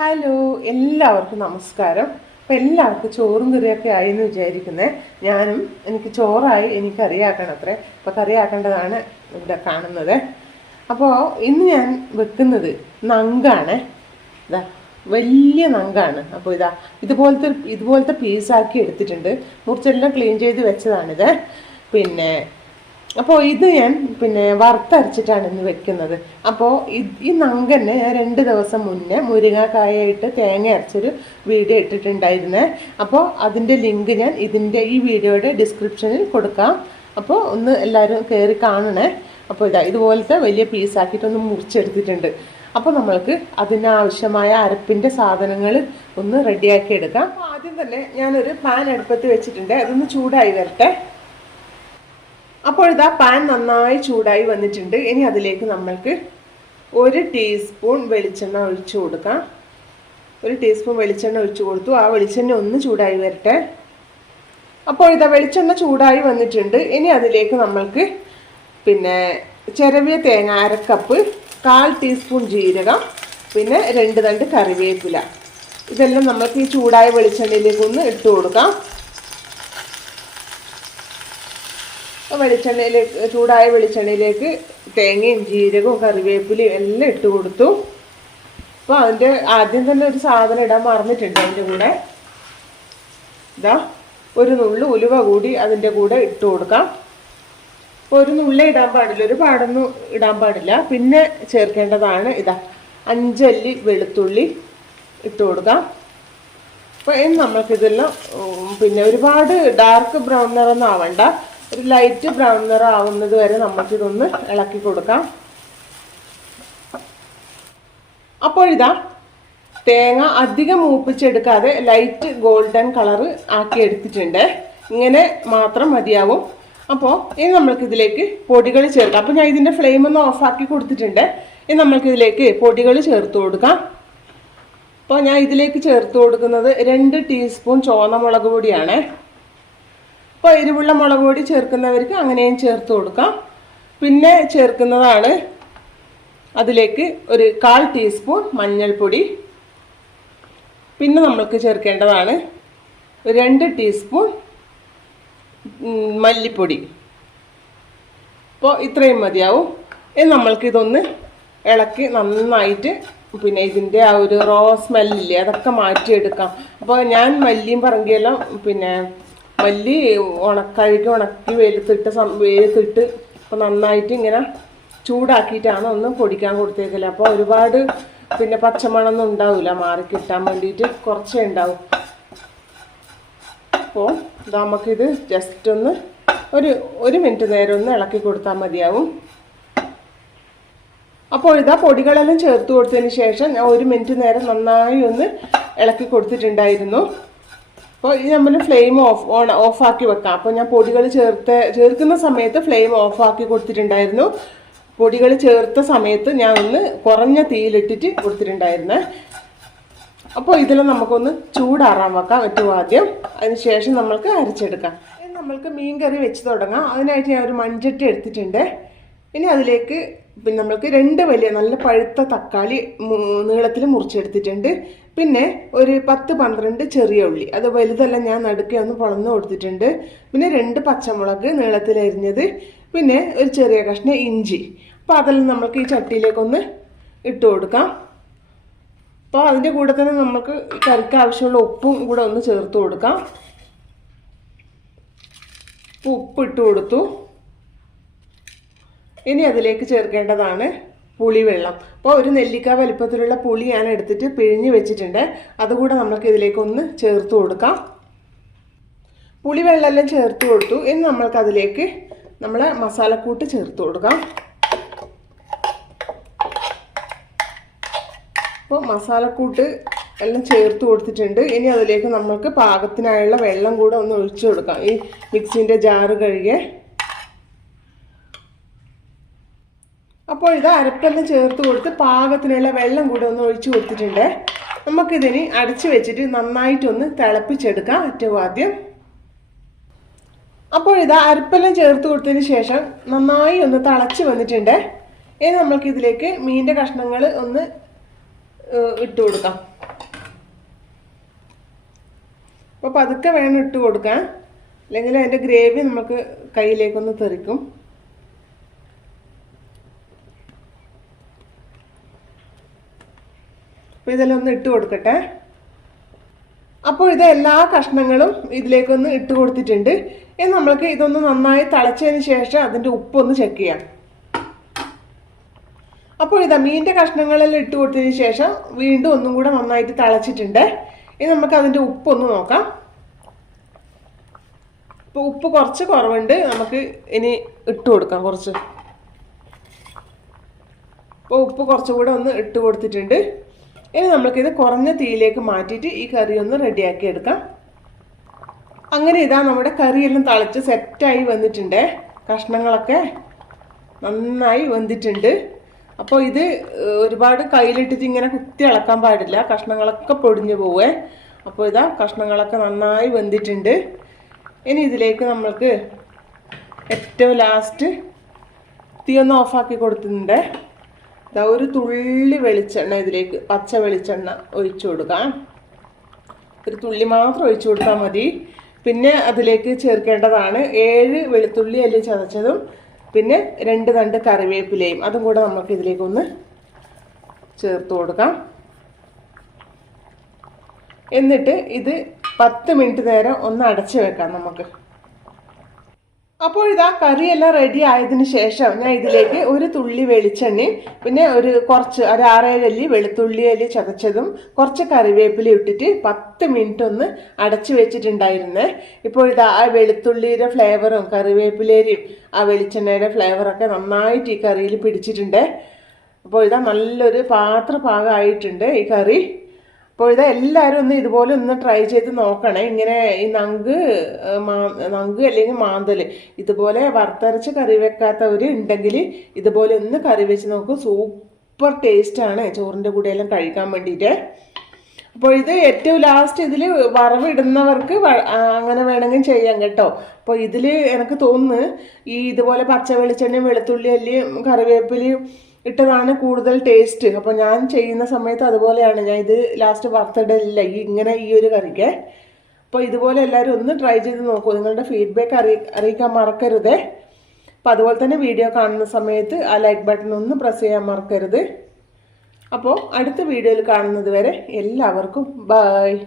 Hello എല്ലാവർക്കും നമസ്കാരം. അപ്പം എല്ലാവർക്കും ചോറും കറിയൊക്കെ ആയി എന്ന് വിചാരിക്കുന്നത് ഞാനും എനിക്ക് ചോറായി എനിക്ക് കറിയാക്കണം അത്രേ അപ്പോൾ കറിയാക്കേണ്ടതാണ് ഇവിടെ കാണുന്നത്. അപ്പോൾ ഇന്ന് ഞാൻ വെക്കുന്നത് നങ്കാണ്. ഇതാ വലിയ നങ്കാണ്. അപ്പോൾ ഇതാ ഇതുപോലത്തെ ഇതുപോലത്തെ പീസാക്കി എടുത്തിട്ടുണ്ട്. മുറിച്ചെല്ലാം ക്ലീൻ ചെയ്ത് വെച്ചതാണിത്. പിന്നെ അപ്പോൾ ഇത് ഞാൻ പിന്നെ വറുത്തരച്ചിട്ടാണ് ഇന്ന് വെക്കുന്നത്. അപ്പോൾ ഈ നങ്കന്നെ ഞാൻ രണ്ട് ദിവസം മുന്നേ മുരിങ്ങാക്കായയിട്ട് തേങ്ങ അരച്ചൊരു വീഡിയോ ഇട്ടിട്ടുണ്ടായിരുന്നേ. അപ്പോൾ അതിന്റെ ലിങ്ക് ഞാൻ ഇതിന്റെ ഈ വീഡിയോയുടെ ഡിസ്ക്രിപ്ഷനിൽ കൊടുക്കാം. അപ്പോൾ ഒന്ന് എല്ലാവരും കയറി കാണണേ. അപ്പോൾ ഇതാ ഇതുപോലത്തെ വലിയ പീസാക്കിയിട്ടൊന്ന് മുറിച്ചെടുത്തിട്ടുണ്ട്. അപ്പോൾ നമ്മൾക്ക് അതിനാവശ്യമായ അരപ്പിന്റെ സാധനങ്ങൾ ഒന്ന് റെഡിയാക്കി എടുക്കാം. ആദ്യം തന്നെ ഞാനൊരു പാൻ അടുപ്പത്ത് വെച്ചിട്ടുണ്ട്. അതൊന്ന് ചൂടായി വരട്ടെ. അപ്പോൾ ഇതാ പാൻ നന്നായി ചൂടായി വന്നിട്ടുണ്ട്. ഇനി അതിലേക്ക് നമ്മൾക്ക് ഒരു ടീസ്പൂൺ വെളിച്ചെണ്ണ ഒഴിച്ചു കൊടുക്കാം. ഒരു ടീസ്പൂൺ വെളിച്ചെണ്ണ ഒഴിച്ചു കൊടുത്തു. ആ വെളിച്ചെണ്ണ ഒന്ന് ചൂടായി വരട്ടെ. അപ്പോൾ ഇതാ വെളിച്ചെണ്ണ ചൂടായി വന്നിട്ടുണ്ട്. ഇനി അതിലേക്ക് നമ്മൾക്ക് പിന്നെ ചിരവിയ തേങ്ങ അരക്കപ്പ് കാൽ ടീസ്പൂൺ ജീരകം പിന്നെ രണ്ട് തണ്ട് കറിവേപ്പില. ഇതെല്ലാം നമ്മൾക്ക് ഈ ചൂടായ വെളിച്ചെണ്ണയിലേക്കൊന്ന് ഇട്ട് കൊടുക്കാം. വെളിച്ചെണ്ണയിലേക്ക് ചൂടായ വെളിച്ചെണ്ണയിലേക്ക് തേങ്ങയും ജീരകവും കറിവേപ്പിലയും എല്ലാം ഇട്ട് കൊടുത്തു. അപ്പോൾ അതിന്റെ ആദ്യം തന്നെ ഒരു സാധനം ഇടാൻ മറന്നിട്ടുണ്ട് അതിന്റെ കൂടെ. ഇതാ ഒരു നുള്ളു ഉലുവ കൂടി അതിന്റെ കൂടെ ഇട്ട് കൊടുക്കാം. അപ്പോൾ ഒരു നുള്ളേ ഇടാൻ പാടില്ല ഒരു പാടൊന്നും ഇടാൻ പാടില്ല. പിന്നെ ചേർക്കേണ്ടതാണ് ഇതാ അഞ്ചല്ലി വെളുത്തുള്ളി ഇട്ട് കൊടുക്കാം. അപ്പോൾ ഇനി നമ്മൾക്കിതെല്ലാം ഉം, പിന്നെ ഒരുപാട് ഡാർക്ക് ബ്രൗൺ നിറമൊന്നും ആവണ്ട. ഒരു ലൈറ്റ് ബ്രൗൺ നിറം ആവുന്നത് വരെ നമുക്കിതൊന്ന് ഇളക്കി കൊടുക്കാം. അപ്പോഴിതാ തേങ്ങ അധികം മൂപ്പിച്ചെടുക്കാതെ ലൈറ്റ് ഗോൾഡൻ കളറ് ആക്കി എടുത്തിട്ടുണ്ട് ഇങ്ങനെ മാത്രം മതിയാവും. അപ്പോൾ ഇനി നമ്മൾക്കിതിലേക്ക് പൊടികൾ ചേർക്കാം. അപ്പോൾ ഞാൻ ഇതിന്റെ ഫ്ലെയിം ഒന്ന് ഓഫാക്കി കൊടുത്തിട്ടുണ്ട്. ഇനി നമ്മൾക്കിതിലേക്ക് പൊടികൾ ചേർത്ത് കൊടുക്കാം. അപ്പോൾ ഞാൻ ഇതിലേക്ക് ചേർത്ത് കൊടുക്കുന്നത് രണ്ട് ടീസ്പൂൺ ചുവന്ന മുളക് പൊടിയാണ്. അപ്പോൾ എരിവുള്ള മുളക് പൊടി ചേർക്കുന്നവർക്ക് അങ്ങനെയും ചേർത്ത് കൊടുക്കാം. പിന്നെ ചേർക്കുന്നതാണ് അതിലേക്ക് ഒരു കാൽ ടീസ്പൂൺ മഞ്ഞൾപ്പൊടി. പിന്നെ നമ്മൾക്ക് ചേർക്കേണ്ടതാണ് രണ്ട് ടീസ്പൂൺ മല്ലിപ്പൊടി. അപ്പോൾ ഇത്രയും മതിയാവും. ഇനി നമ്മൾക്കിതൊന്ന് ഇളക്കി നന്നായിട്ട് പിന്നെ ഇതിന്റെ ആ ഒരു റോ സ്മെല്ലില്ലേ അതൊക്കെ മാറ്റിയെടുക്കാം. അപ്പോൾ ഞാൻ മല്ലിയും പറങ്കിയെല്ലാം പിന്നെ മല്ലി ഉണക്കഴുകി ഉണക്കി വെയിലത്തിട്ട് വെയിലത്തിട്ട് അപ്പോൾ നന്നായിട്ട് ഇങ്ങനെ ചൂടാക്കിയിട്ടാണ് ഒന്ന് പൊടിക്കാൻ കൊടുത്തേക്കൽ. അപ്പോൾ ഒരുപാട് പിന്നെ പച്ചമണമൊന്നും ഉണ്ടാവില്ല മാറി കിട്ടാൻ വേണ്ടിയിട്ട് കുറച്ചേ ഉണ്ടാവും. അപ്പോൾ നമുക്കിത് ജസ്റ്റ് ഒന്ന് ഒരു ഒരു മിനിറ്റ് നേരം ഒന്ന് ഇളക്കി കൊടുത്താൽ മതിയാവും. അപ്പോൾ ഇതാ പൊടികളെല്ലാം ചേർത്ത് കൊടുത്തതിന് ശേഷം ഞാൻ ഒരു മിനിറ്റ് നേരം നന്നായി ഒന്ന് ഇളക്കി കൊടുത്തിട്ടുണ്ടായിരുന്നു. അപ്പോൾ ഇത് നമ്മൾ ഫ്ലെയിം ഓഫ് ഓൺ ഓഫാക്കി വെക്കാം. അപ്പോൾ ഞാൻ പൊടികൾ ചേർത്ത് ചേർക്കുന്ന സമയത്ത് ഫ്ലെയിം ഓഫാക്കി കൊടുത്തിട്ടുണ്ടായിരുന്നു. പൊടികൾ ചേർത്ത സമയത്ത് ഞാൻ ഒന്ന് കുറഞ്ഞ തീയിലിട്ടിട്ട് കൊടുത്തിട്ടുണ്ടായിരുന്നേ. അപ്പോൾ ഇതിൽ നമുക്കൊന്ന് ചൂടാറാൻ വെക്കാം ഏറ്റവും ആദ്യം. അതിനുശേഷം നമ്മൾക്ക് അരച്ചെടുക്കാം. നമ്മൾക്ക് മീൻ കറി വെച്ച് തുടങ്ങാം. അതിനായിട്ട് ഞാൻ ഒരു മൺചട്ടി എടുത്തിട്ടുണ്ട്. ഇനി അതിലേക്ക് പിന്നെ നമ്മൾക്ക് രണ്ട് വലിയ നല്ല പഴുത്ത തക്കാളി നീളത്തിൽ മുറിച്ചെടുത്തിട്ടുണ്ട്. പിന്നെ ഒരു പത്ത് പന്ത്രണ്ട് ചെറിയ ഉള്ളി. അത് വലുതല്ല ഞാൻ നടുക്കെ ഒന്ന് പൊളന്ന് കൊടുത്തിട്ടുണ്ട്. പിന്നെ രണ്ട് പച്ചമുളക് നീളത്തിൽ അരിഞ്ഞത്. പിന്നെ ഒരു ചെറിയ കഷ്ണം ഇഞ്ചി. അപ്പോൾ അതെല്ലാം നമുക്ക് ഈ ചട്ടിയിലേക്കൊന്ന് ഇട്ട് കൊടുക്കാം. അപ്പോൾ അതിന്റെ കൂടെ തന്നെ നമുക്ക് കറിക്ക് ആവശ്യമുള്ള ഉപ്പും കൂടെ ഒന്ന് ചേർത്ത് കൊടുക്കാം. ഉപ്പ് ഇട്ട് കൊടുത്തു. ഇനി അതിലേക്ക് ചേർക്കേണ്ടതാണ് പുളിവെള്ളം. അപ്പോൾ ഒരു നെല്ലിക്ക വലിപ്പത്തിലുള്ള പുളി ഞാൻ എടുത്തിട്ട് പിഴിഞ്ഞ് വെച്ചിട്ടുണ്ട്. അതുകൂടെ നമുക്ക് ഇതിലേക്കൊന്ന് ചേർത്ത് കൊടുക്കാം. പുളിവെള്ളമെല്ലാം ചേർത്ത് കൊടുത്തു. ഇനി നമ്മൾക്ക് അതിലേക്ക് നമ്മൾ മസാലക്കൂട്ട് ചേർത്ത് കൊടുക്കാം. അപ്പോൾ മസാലക്കൂട്ട് എല്ലാം ചേർത്ത് കൊടുത്തിട്ടുണ്ട്. ഇനി അതിലേക്ക് നമ്മൾക്ക് പാകത്തിനായുള്ള വെള്ളം കൂടെ ഒന്ന് ഒഴിച്ചു കൊടുക്കാം. ഈ മിക്സിന്റെ ജാറ് കഴുകിയ അപ്പോൾ ഇത് അരപ്പെല്ലാം ചേർത്ത് കൊടുത്ത് പാകത്തിനുള്ള വെള്ളം കൂടെ ഒന്ന് ഒഴിച്ചു കൊടുത്തിട്ടുണ്ട്. നമുക്കിതിന് അടച്ചു വെച്ചിട്ട് നന്നായിട്ടൊന്ന് തിളപ്പിച്ചെടുക്കാം. ഏറ്റവും ആദ്യം. അപ്പോൾ ഇത് അരപ്പെല്ലാം ചേർത്ത് കൊടുത്തതിന് ശേഷം നന്നായി ഒന്ന് തിളച്ച് വന്നിട്ടുണ്ട്. ഇനി നമ്മൾക്കിതിലേക്ക് മീന്റെ കഷ്ണങ്ങൾ ഒന്ന് ഇട്ട് കൊടുക്കാം. അപ്പോൾ പതുക്കെ വേണം ഇട്ട് കൊടുക്കാൻ. അല്ലെങ്കിൽ അതിന്റെ ഗ്രേവി നമുക്ക് കയ്യിലേക്കൊന്ന് തെറിക്കും. അപ്പോൾ ഇതെല്ലാം ഒന്ന് ഇട്ട് കൊടുക്കട്ടെ. അപ്പോൾ ഇത് എല്ലാ കഷ്ണങ്ങളും ഇതിലേക്കൊന്ന് ഇട്ട് കൊടുത്തിട്ടുണ്ട്. ഇനി നമ്മൾക്ക് ഇതൊന്ന് നന്നായി തിളച്ചതിന് ശേഷം അതിന്റെ ഉപ്പൊന്ന് ചെക്ക് ചെയ്യാം. അപ്പോൾ ഇതാ മീനിന്റെ കഷ്ണങ്ങളെല്ലാം ഇട്ട് കൊടുത്തതിന് ശേഷം വീണ്ടും ഒന്നും കൂടെ നന്നായിട്ട് തിളച്ചിട്ടുണ്ട്. ഇനി നമുക്ക് അതിന്റെ ഉപ്പൊന്ന് നോക്കാം. ഇപ്പോൾ ഉപ്പ് കുറച്ച് കുറവുണ്ട്. നമുക്ക് ഇനി ഇട്ട് കൊടുക്കാം കുറച്ച്. ഇപ്പോൾ ഉപ്പ് കുറച്ചുകൂടെ ഒന്ന് ഇട്ട് കൊടുത്തിട്ടുണ്ട്. ഇനി നമുക്കിത് കുറഞ്ഞ തീയിലേക്ക് മാറ്റിയിട്ട് ഈ കറി ഒന്ന് റെഡിയാക്കി എടുക്കാം. അങ്ങനെ ഇതാ നമ്മുടെ കറിയെല്ലാം തളിച്ച് സെറ്റായി വന്നിട്ടുണ്ട്. കഷ്ണങ്ങളൊക്കെ നന്നായി വന്നിട്ടുണ്ട്. അപ്പോൾ ഇത് ഒരുപാട് കയ്യിലിട്ടിട്ട് ഇങ്ങനെ കുത്തി ഇളക്കാൻ പാടില്ല. കഷ്ണങ്ങളൊക്കെ പൊടിഞ്ഞു പോവേ. അപ്പോൾ ഇതാ കഷ്ണങ്ങളൊക്കെ നന്നായി വെന്തിട്ടുണ്ട് ഇനി ഇതിലേക്ക് നമ്മൾക്ക് ഏറ്റവും ലാസ്റ്റ് തീ ഒന്ന് ഓഫാക്കി കൊടുത്തിട്ടുണ്ട്. ഇതാ ഒരു തുള്ളി വെളിച്ചെണ്ണ ഇതിലേക്ക് പച്ച വെളിച്ചെണ്ണ ഒഴിച്ചു കൊടുക്കാം. ഒരു തുള്ളി മാത്രം ഒഴിച്ചു കൊടുത്താൽ മതി. പിന്നെ അതിലേക്ക് ചേർക്കേണ്ടതാണ് ഏഴ് വെളുത്തുള്ളി അല്ലി ചതച്ചതും പിന്നെ രണ്ട് തണ്ട് കറിവേപ്പിലയും. അതും കൂടെ നമുക്ക് ഇതിലേക്കൊന്ന് ചേർത്ത് കൊടുക്കാം. എന്നിട്ട് ഇത് പത്ത് മിനിറ്റ് നേരം ഒന്ന് അടച്ചു വെക്കാം നമുക്ക്. അപ്പോൾ ഇതാ കറിയെല്ലാം റെഡി ആയതിനു ശേഷം ഞാൻ ഇതിലേക്ക് ഒരു തുള്ളി വെളിച്ചെണ്ണയും പിന്നെ ഒരു കുറച്ച് ഒരു ആറേഴല്ലി വെളുത്തുള്ളി അല്ലി ചതച്ചതും കുറച്ച് കറിവേപ്പില ഇട്ടിട്ട് പത്ത് മിനിറ്റ് ഒന്ന് അടച്ചു വെച്ചിട്ടുണ്ടായിരുന്നേ. ഇപ്പോൾ ഇതാ ആ വെളുത്തുള്ളിയുടെ ഫ്ലേവറും കറിവേപ്പിലേരിയും ആ വെളിച്ചെണ്ണയുടെ ഫ്ലേവറൊക്കെ നന്നായിട്ട് ഈ കറിയിൽ പിടിച്ചിട്ടുണ്ട്. അപ്പോൾ ഇതാ നല്ലൊരു പാത്ര പാകമായിട്ടുണ്ട് ഈ കറി. അപ്പോൾ ഇത് എല്ലാവരും ഒന്ന് ഇതുപോലെ ഒന്ന് ട്രൈ ചെയ്ത് നോക്കണേ. ഇങ്ങനെ ഈ നങ്ക് നങ്ക് അല്ലെങ്കിൽ മാന്തൽ ഇതുപോലെ വറുത്തരച്ച് കറി വെക്കാത്തവർ ഉണ്ടെങ്കിൽ ഇതുപോലെ ഒന്ന് കറി വെച്ച് നോക്കും. സൂപ്പർ ടേസ്റ്റാണ് ചോറിന്റെ കൂടെ എല്ലാം കഴിക്കാൻ വേണ്ടിയിട്ട്. അപ്പോൾ ഇത് ഏറ്റവും ലാസ്റ്റ് ഇതിൽ വറവിടുന്നവർക്ക് അങ്ങനെ വേണമെങ്കിൽ ചെയ്യാം കേട്ടോ. അപ്പോൾ ഇതിൽ എനിക്ക് തോന്നുന്നു ഈ ഇതുപോലെ പച്ച വെളിച്ചെണ്ണയും വെളുത്തുള്ളി അല്ലിയും കറിവേപ്പിലയും ഇട്ടതാണ് കൂടുതൽ ടേസ്റ്റ് അപ്പോൾ ഞാൻ ചെയ്യുന്ന സമയത്ത് അതുപോലെയാണ്. ഞാൻ ഇത് ലാസ്റ്റ് വറുത്തിടലില്ല. ഈ ഇങ്ങനെ ഈ ഒരു കറിക്ക്. അപ്പോൾ ഇതുപോലെ എല്ലാവരും ഒന്ന് ട്രൈ ചെയ്ത് നോക്കൂ. നിങ്ങളുടെ ഫീഡ്ബാക്ക് അറി അറിയിക്കാൻ മറക്കരുതേ. അപ്പോൾ അതുപോലെ തന്നെ വീഡിയോ കാണുന്ന സമയത്ത് ആ ലൈക്ക് ബട്ടൺ ഒന്ന് പ്രസ് ചെയ്യാൻ മറക്കരുത്. അപ്പോൾ അടുത്ത വീഡിയോയിൽ കാണുന്നത് വരെ എല്ലാവർക്കും ബായ്